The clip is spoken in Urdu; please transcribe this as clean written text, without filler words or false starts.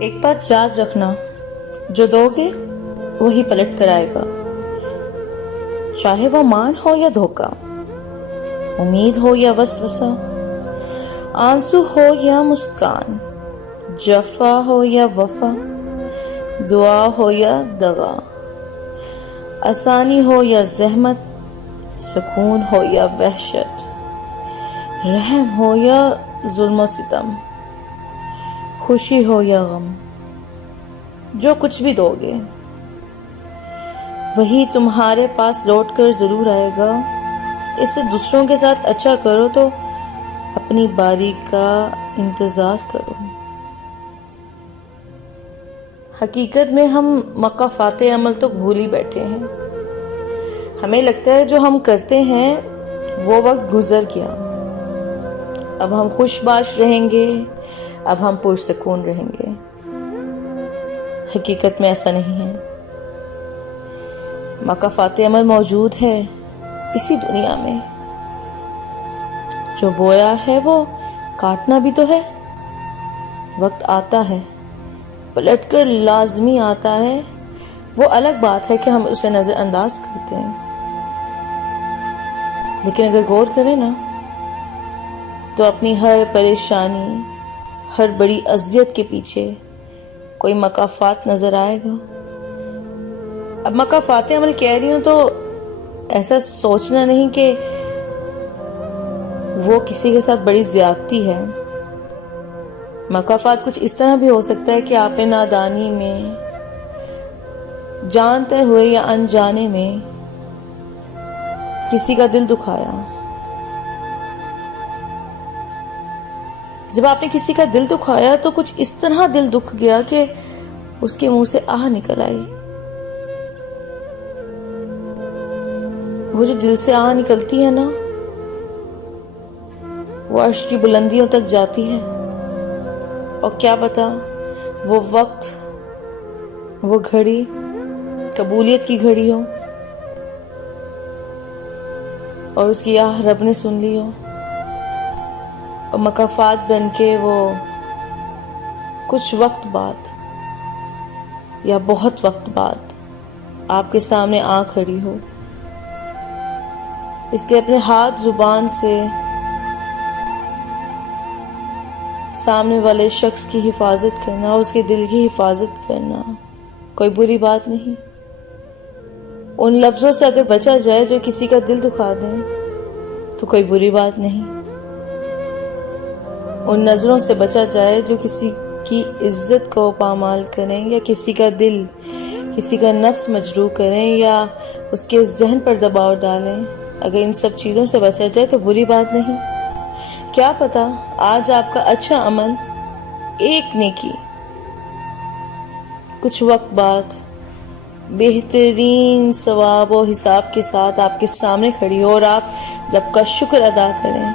ایک بات یاد رکھنا، جو دو گے وہی پلٹ کر آئے گا، چاہے وہ مان ہو یا دھوکا، امید ہو یا وسوسہ، آنسو ہو یا مسکان، جفا ہو یا وفا، دعا ہو یا دغا، آسانی ہو یا زحمت، سکون ہو یا وحشت، رحم ہو یا ظلم و ستم، خوشی ہو یا غم، جو کچھ بھی دو گے وہی تمہارے پاس لوٹ کر ضرور آئے گا۔ اسے دوسروں کے ساتھ اچھا کرو تو اپنی باری کا انتظار کرو۔ حقیقت میں ہم مقافات عمل تو بھول ہی بیٹھے ہیں۔ ہمیں لگتا ہے جو ہم کرتے ہیں وہ وقت گزر گیا، اب ہم خوش باش رہیں گے، اب ہم پرسکون رہیں گے۔ حقیقت میں ایسا نہیں ہے۔ مقافات عمل موجود ہے اسی دنیا میں، جو بویا ہے وہ کاٹنا بھی تو ہے۔ وقت آتا ہے، پلٹ کر لازمی آتا ہے، وہ الگ بات ہے کہ ہم اسے نظر انداز کرتے ہیں، لیکن اگر غور کریں نا تو اپنی ہر پریشانی، ہر بڑی اذیت کے پیچھے کوئی مقافات نظر آئے گا۔ اب مقافات عمل کہہ رہی ہوں تو ایسا سوچنا نہیں کہ وہ کسی کے ساتھ بڑی زیادتی ہے۔ مقافات کچھ اس طرح بھی ہو سکتا ہے کہ آپ نے نادانی میں، جانتے ہوئے یا انجانے میں کسی کا دل دکھایا۔ جب آپ نے کسی کا دل دکھایا تو کچھ اس طرح دل دکھ گیا کہ اس کے منہ سے آہ نکل آئی۔ وہ جو دل سے آہ نکلتی ہے نا، وہ عرش کی بلندیوں تک جاتی ہے، اور کیا پتا وہ وقت، وہ گھڑی قبولیت کی گھڑی ہو، اور اس کی آہ رب نے سن لی ہو، اور مقافات بن کے وہ کچھ وقت بعد یا بہت وقت بعد آپ کے سامنے آ کھڑی ہو۔ اس لیے اپنے ہاتھ زبان سے سامنے والے شخص کی حفاظت کرنا اور اس کے دل کی حفاظت کرنا کوئی بری بات نہیں۔ ان لفظوں سے اگر بچا جائے جو کسی کا دل دکھا دیں تو کوئی بری بات نہیں۔ ان نظروں سے بچا جائے جو کسی کی عزت کو پامال کریں، یا کسی کا دل، کسی کا نفس مجروح کریں، یا اس کے ذہن پر دباؤ ڈالیں، اگر ان سب چیزوں سے بچا جائے تو بری بات نہیں۔ کیا پتا آج آپ کا اچھا عمل، ایک نیکی، کچھ وقت بعد بہترین ثواب و حساب کے ساتھ آپ کے سامنے کھڑی ہو اور آپ رب کا شکر ادا کریں